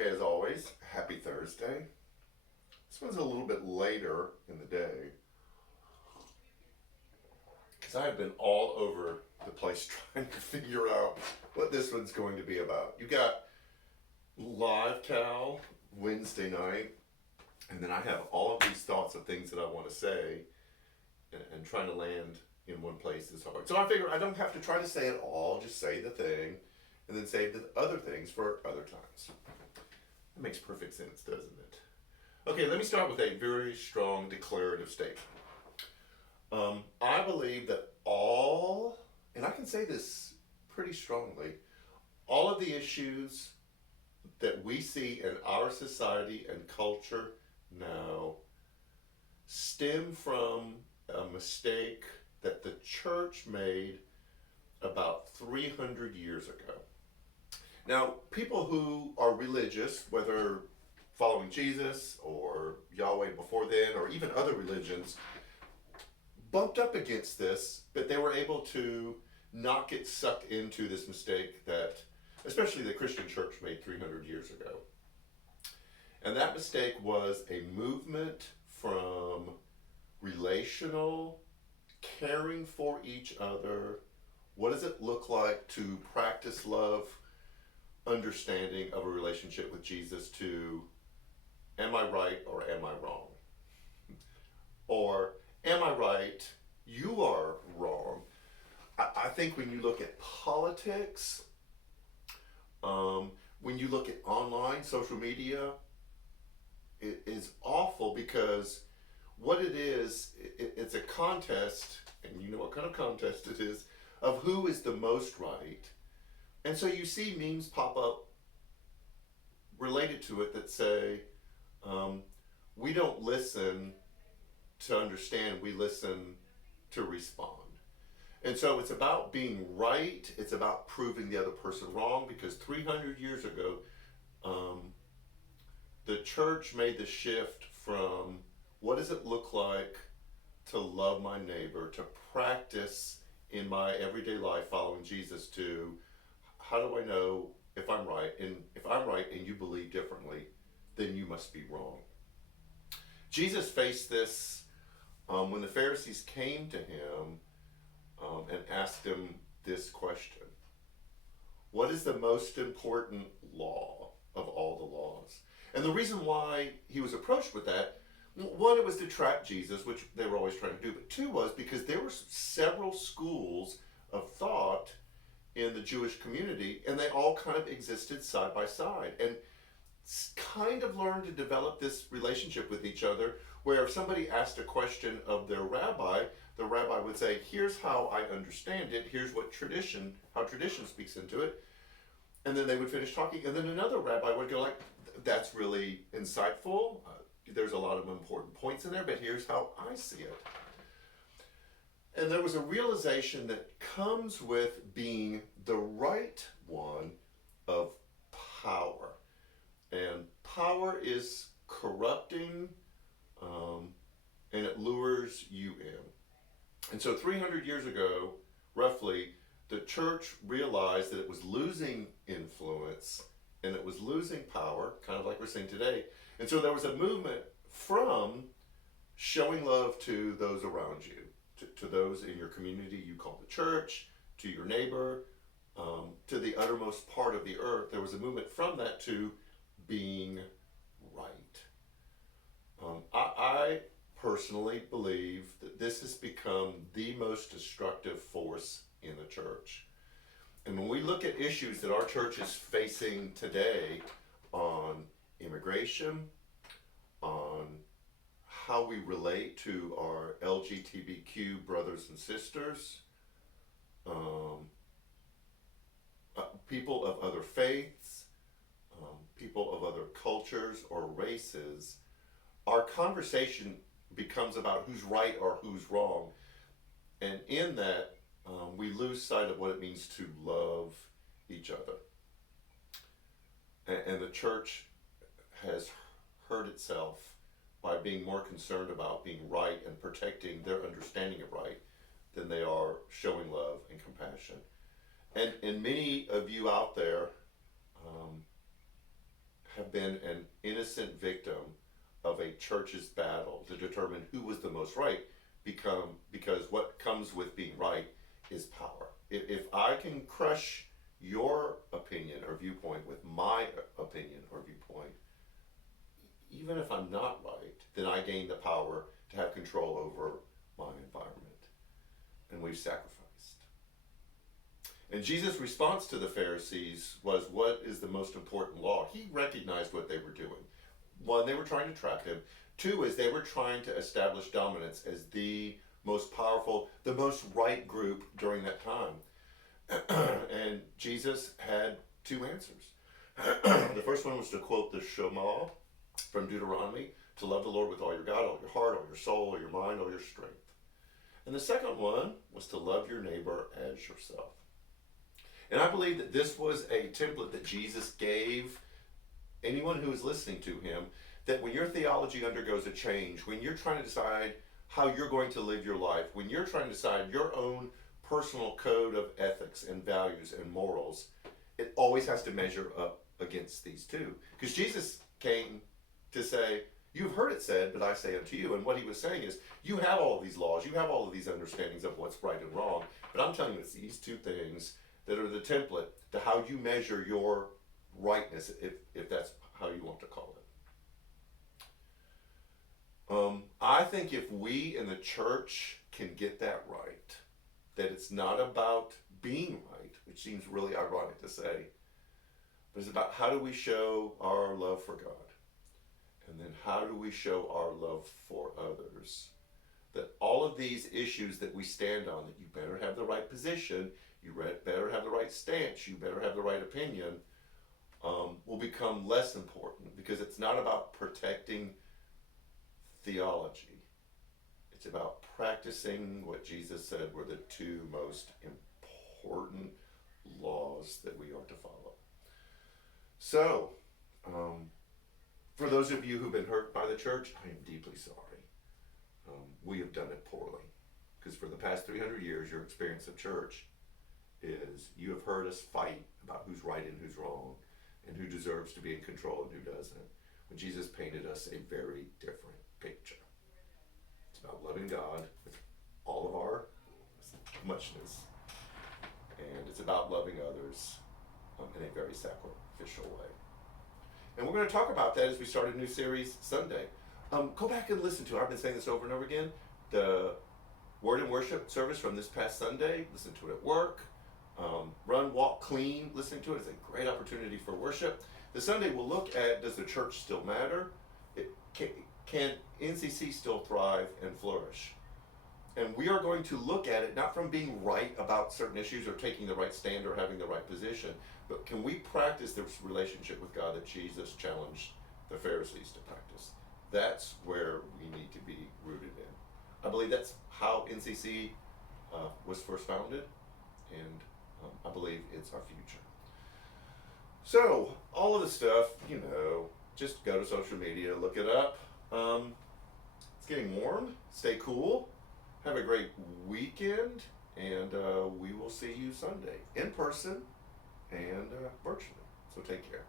Okay, as always, happy Thursday. This one's a little bit later in the day because I have been all over the place trying to figure out what this one's going to be about. You got Live Cal Wednesday night, and then I have all of these thoughts of things that I want to say, and trying to land in one place is hard. So I figure I don't have to try to say it all, just say the thing, and then save the other things for other times. That makes perfect sense, doesn't it? Okay, let me start with a very strong declarative statement. I believe that all, and I can say this pretty strongly, all of the issues that we see in our society and culture now stem from a mistake that the church made about 300 years ago. Now, people who are religious, whether following Jesus or Yahweh before then, or even other religions, bumped up against this, but they were able to not get sucked into this mistake that, especially the Christian church made 300 years ago. And that mistake was a movement from relational, caring for each other. What does it look like to practice love, understanding of a relationship with Jesus, to am I right or am I wrong? Or am I right? You are wrong. I think when you look at politics, when you look at online social media, it is awful because what it is, it's a contest, and you know what kind of contest it is, of who is the most right. And so you see memes pop up related to it that say, we don't listen to understand, we listen to respond. And so it's about being right, it's about proving the other person wrong, because 300 years ago, the church made the shift from what does it look like to love my neighbor, to practice in my everyday life following Jesus, to how do I know if I'm right? And if I'm right and you believe differently, then you must be wrong. Jesus faced this when the Pharisees came to him and asked him this question: what is the most important law of all the laws? And the reason why he was approached with that, one, it was to trap Jesus, which they were always trying to do, but two was because there were several schools of thought in the Jewish community, and they all kind of existed side by side, and kind of learned to develop this relationship with each other, where if somebody asked a question of their rabbi, the rabbi would say, here's how I understand it, here's what how tradition speaks into it, and then they would finish talking, and then another rabbi would go like, that's really insightful, there's a lot of important points in there, but here's how I see it. And there was a realization that comes with being the right one of power. And power is corrupting, and it lures you in. And so 300 years ago, roughly, the church realized that it was losing influence and it was losing power, kind of like we're seeing today. And so there was a movement from showing love to those around you, to those in your community you call the church, to your neighbor, to the uttermost part of the earth. There was a movement from that to being right. I personally believe that this has become the most destructive force in the church. And when we look at issues that our church is facing today on immigration, on how we relate to our LGBTQ brothers and sisters, people of other faiths, people of other cultures or races, our conversation becomes about who's right or who's wrong. And in that, we lose sight of what it means to love each other. And the church has hurt itself by being more concerned about being right and protecting their understanding of right than they are showing love and compassion. And many of you out there have been an innocent victim of a church's battle to determine who was the most right, because what comes with being right is power. If I can crush your opinion or viewpoint with my opinion or viewpoint, even if I'm not right, then I gain the power to have control over my environment. And we've sacrificed. And Jesus' response to the Pharisees was, what is the most important law? He recognized what they were doing. One, they were trying to trap him. Two, is they were trying to establish dominance as the most powerful, the most right group during that time. And Jesus had two answers. The first one was to quote the Shema from Deuteronomy, to love the Lord with all your God, all your heart, all your soul, all your mind, all your strength. And the second one was to love your neighbor as yourself. And I believe that this was a template that Jesus gave anyone who is listening to him, that when your theology undergoes a change, when you're trying to decide how you're going to live your life, when you're trying to decide your own personal code of ethics and values and morals, it always has to measure up against these two. Because Jesus came to say, you've heard it said, but I say unto you. And what he was saying is, you have all of these laws, you have all of these understandings of what's right and wrong, but I'm telling you it's these two things that are the template to how you measure your rightness, if that's how you want to call it. I think if we in the church can get that right, that it's not about being right, which seems really ironic to say, but it's about how do we show our love for God, and then how do we show our love for others, that all of these issues that we stand on, that you better have the right position, you better have the right stance, you better have the right opinion, will become less important, because it's not about protecting theology. It's about practicing what Jesus said were the two most important laws that we are to follow. So, for those of you who've been hurt by the church, I am deeply sorry. We have done it poorly. Because for the past 300 years, your experience of church is you have heard us fight about who's right and who's wrong, and who deserves to be in control and who doesn't, when Jesus painted us a very different picture. It's about loving God with all of our muchness, and it's about loving others in a very sacrificial way. And we're going to talk about that as we start a new series Sunday. Go back and listen to it. I've been saying this over and over again. The Word and Worship service from this past Sunday, listen to it at work. Run, walk, clean, listening to it is a great opportunity for worship. The Sunday we'll look at, does the church still matter? Can NCC still thrive and flourish? And we are going to look at it not from being right about certain issues or taking the right stand or having the right position, but can we practice this relationship with God that Jesus challenged the Pharisees to practice? That's where we need to be rooted in. I believe that's how NCC was first founded, and I believe it's our future. So, all of the stuff, just go to social media, look it up. It's getting warm. Stay cool. Have a great weekend, and we will see you Sunday in person and virtually. So take care.